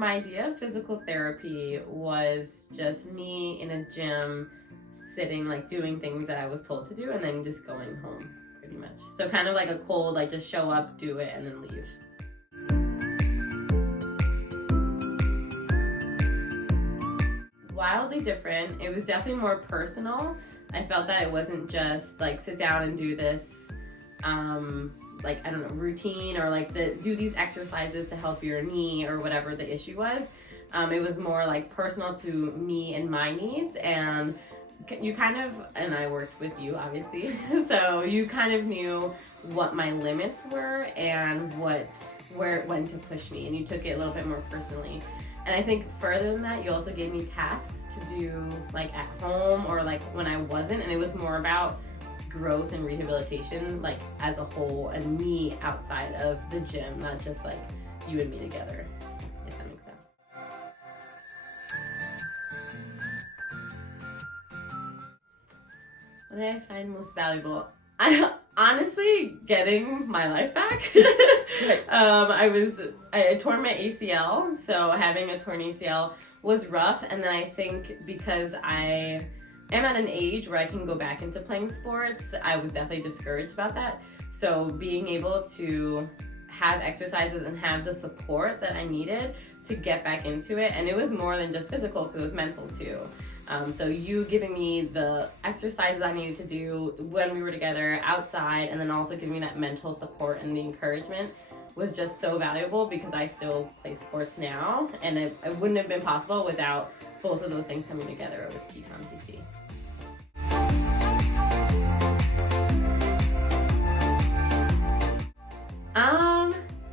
my idea of physical therapy was just me in a gym sitting, like doing things that I was told to do and then just going home pretty much. So kind of like a cold, like just show up, do it, and then leave. Wildly different. It was definitely more personal. I felt that it wasn't just like sit down and do this like, I don't know, routine or like do these exercises to help your knee or whatever the issue was. It was more like personal to me and my needs, and you kind of, and I worked with you obviously, so you kind of knew what my limits were and when to push me, and you took it a little bit more personally. And I think further than that, you also gave me tasks to do like at home or like when I wasn't, and it was more about growth and rehabilitation like as a whole and me outside of the gym, not just like you and me together, if that makes sense. What did I find most valuable? I honestly getting my life back. I tore my ACL, so having a torn ACL was rough, and then I think because I am at an age where I can go back into playing sports, I was definitely discouraged about that. So being able to have exercises and have the support that I needed to get back into it, and it was more than just physical, because it was mental too. So you giving me the exercises I needed to do when we were together outside, and then also giving me that mental support and the encouragement was just so valuable, because I still play sports now, and it wouldn't have been possible without both of those things coming together with Piton PT.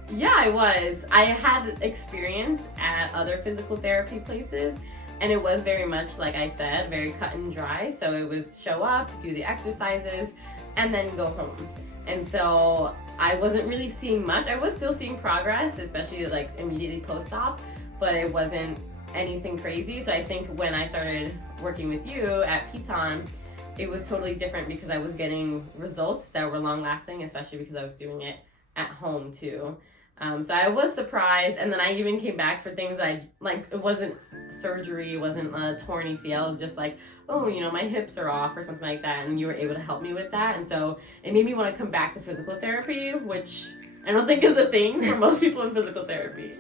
Yeah, I was. I had experience at other physical therapy places, and it was very much, like I said, very cut and dry. So it was show up, do the exercises, and then go home. And so I wasn't really seeing much. I was still seeing progress, especially like immediately post-op, but it wasn't anything crazy. So I think when I started working with you at Piton, it was totally different, because I was getting results that were long-lasting, especially because I was doing it at home too. So I was surprised, and then I even came back for things that it wasn't surgery, it wasn't a torn ACL, it was just like, oh, you know, my hips are off or something like that, and you were able to help me with that. And so it made me want to come back to physical therapy, which I don't think is a thing for most people in physical therapy.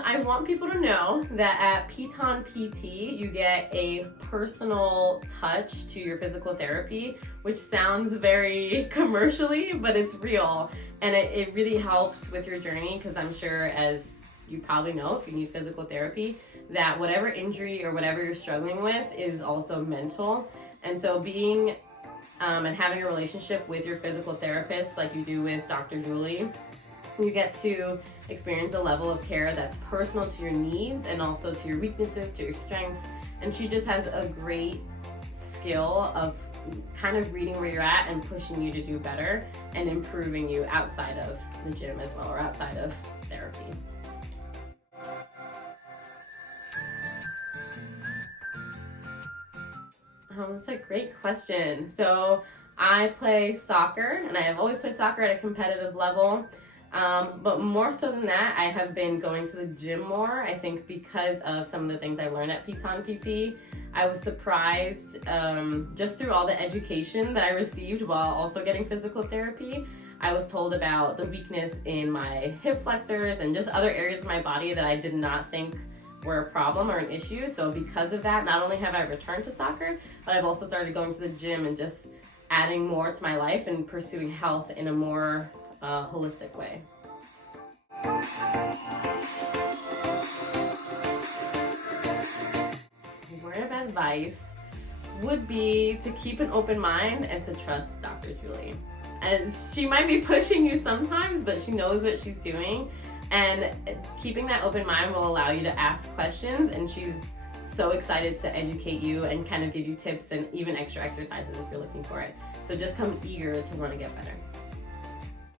I want people to know that at Piton PT, you get a personal touch to your physical therapy, which sounds very commercially, but it's real. And it really helps with your journey, because I'm sure, as you probably know, if you need physical therapy, that whatever injury or whatever you're struggling with is also mental. And so being and having a relationship with your physical therapist, like you do with Dr. Julie, you get to experience a level of care that's personal to your needs and also to your weaknesses, to your strengths. And she just has a great skill of kind of reading where you're at and pushing you to do better and improving you outside of the gym as well, or outside of therapy. That's a great question. So I play soccer, and I have always played soccer at a competitive level. But more so than that, I have been going to the gym more, I think, because of some of the things I learned at Piton PT. I was surprised just through all the education that I received while also getting physical therapy. I was told about the weakness in my hip flexors and just other areas of my body that I did not think were a problem or an issue. So because of that, not only have I returned to soccer, but I've also started going to the gym and just adding more to my life and pursuing health in a more holistic way. Word of advice would be to keep an open mind and to trust Dr. Julie. And she might be pushing you sometimes, but she knows what she's doing. And keeping that open mind will allow you to ask questions, and she's so excited to educate you and kind of give you tips and even extra exercises if you're looking for it. So just come eager to want to get better.